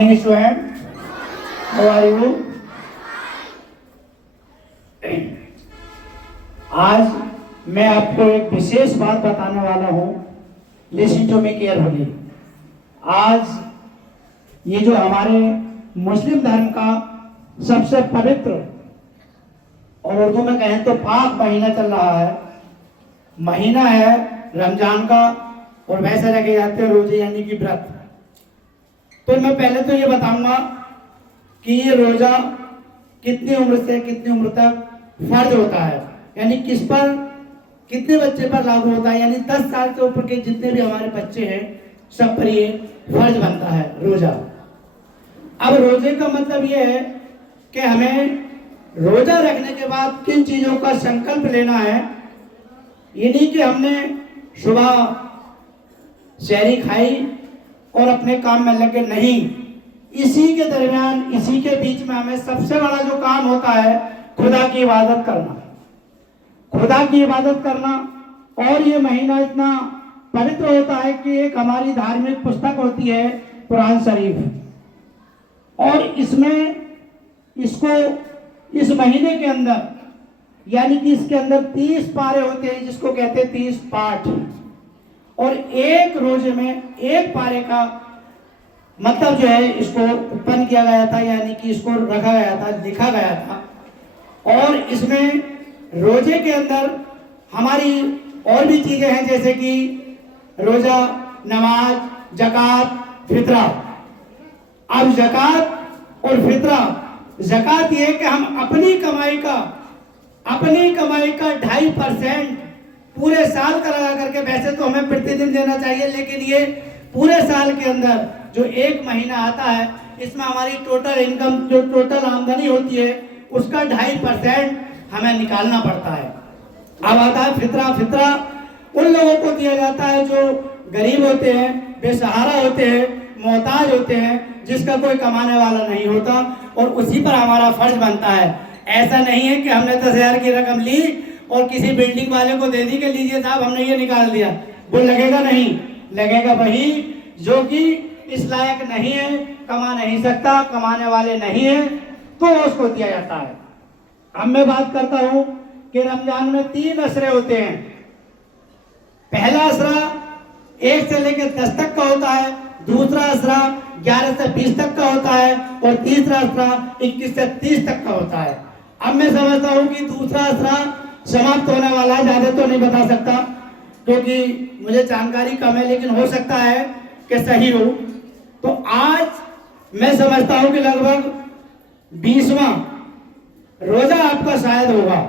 स्वयं हवायु आज मैं आपको एक विशेष बात बताने वाला हूँ। Listen to me carefully. आज ये जो हमारे मुस्लिम धर्म का सबसे पवित्र और उर्दू में कहें तो पाक महीना चल रहा है, महीना है रमजान का, और वैसे रखे जाते हैं रोजे यानी कि व्रत। तो मैं पहले तो ये बताऊंगा कि ये रोजा कितनी उम्र से कितनी उम्र तक फर्ज होता है, यानी किस पर कितने बच्चे पर लागू होता है। यानी 10 साल से ऊपर के जितने भी हमारे बच्चे हैं सब पर ये फर्ज बनता है रोजा। अब रोजे का मतलब ये है कि हमें रोजा रखने के बाद किन चीजों का संकल्प लेना है। ये नहीं कि हमने सुबह शहरी खाई और अपने काम में लगे, नहीं। इसी के दरमियान, इसी के बीच में हमें सबसे बड़ा जो काम होता है खुदा की इबादत करना, खुदा की इबादत करना। और ये महीना इतना पवित्र होता है कि एक हमारी धार्मिक पुस्तक होती है कुरान शरीफ, और इसमें इसको इस महीने के अंदर यानी कि इसके अंदर 30 पारे होते हैं जिसको कहते हैं 30 पाठ। और एक रोजे में एक पारे का मतलब जो है इसको उत्पन्न किया गया था, यानी कि इसको रखा गया था, लिखा गया था। और इसमें रोजे के अंदर हमारी और भी चीजें हैं, जैसे कि रोजा, नमाज, जकात, फितरा। अब जकात और फितरा, जकात ये कि हम अपनी कमाई का 2.5% पूरे साल का लगा करके, वैसे तो हमें प्रतिदिन देना चाहिए, लेकिन ये पूरे साल के अंदर जो एक महीना आता है इसमें हमारी टोटल इनकम, जो टोटल आमदनी होती है उसका 2.5% हमें निकालना पड़ता है। अब आता है फितरा। फितरा उन लोगों को दिया जाता है जो गरीब होते हैं, बेसहारा होते हैं, मोहताज होते हैं, जिसका कोई कमाने वाला नहीं होता, और उसी पर हमारा फर्ज बनता है। ऐसा नहीं है कि हमने 10,000 की रकम ली और किसी बिल्डिंग वाले को दे दी कि लीजिए साहब हमने ये निकाल दिया, वो लगेगा नहीं। लगेगा वही जो कि इस लायक नहीं है, कमा नहीं सकता, कमाने वाले नहीं है, तो उसको दिया जाता है। अब मैं बात करता हूं कि रमजान में 3 असरे होते हैं। पहला असरा 1 से लेकर 10 तक का होता है, दूसरा असरा 11 से 20 तक का होता है, और तीसरा असरा 21 से 30 तक का होता है। अब मैं समझता हूं कि दूसरा असरा समाप्त होने वाला है, ज्यादा तो नहीं बता सकता क्योंकि मुझे जानकारी कम है, लेकिन हो सकता है कि सही हो। तो आज मैं समझता हूं कि लगभग 20वां रोजा आपका शायद होगा,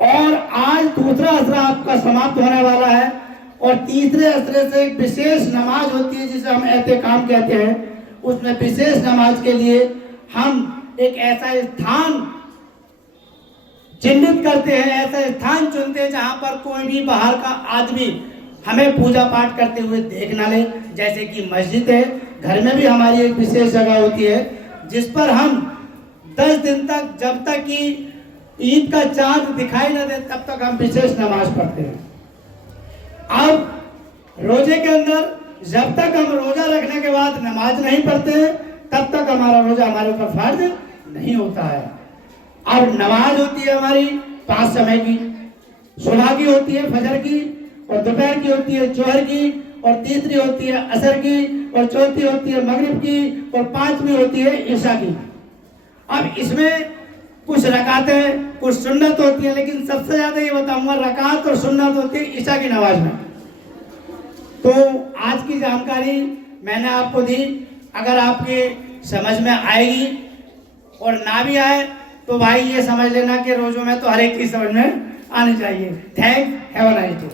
और आज दूसरा असरा आपका समाप्त होने वाला है। और तीसरे असरे से एक विशेष नमाज होती है जिसे हम एहतिकाम कहते हैं। उसमें विशेष नमाज के लिए हम एक ऐसा स्थान चिन्हित करते हैं, ऐसा स्थान चुनते हैं जहां पर कोई भी बाहर का आदमी हमें पूजा पाठ करते हुए देख ना ले। जैसे कि मस्जिद है, घर में भी हमारी एक विशेष जगह होती है जिस पर हम 10 दिन तक, जब तक कि ईद का चांद दिखाई न दे तब तक हम विशेष नमाज पढ़ते हैं। अब रोजे के अंदर जब तक हम रोजा रखने के बाद नमाज नहीं पढ़ते तब तक हमारा रोजा हमारे ऊपर फर्ज नहीं होता है। अब नमाज होती है हमारी 5 समय की, सुबह की होती है फजर की, और दोपहर की होती है जोहर की, और तीसरी होती है असर की, और चौथी होती है मगरिब की, और 5वीं होती है ईशा की। अब इसमें कुछ रकातें, कुछ सुन्नत होती है, लेकिन सबसे ज्यादा ये बताऊंगा रकात और सुन्नत होती है ईशा की नमाज में। तो आज की जानकारी मैंने आपको दी। अगर आपके समझ में आएगी और ना भी आए तो भाई ये समझ लेना कि रोजों में तो हर एक चीज समझ में आनी चाहिए। Thanks, have a nice day.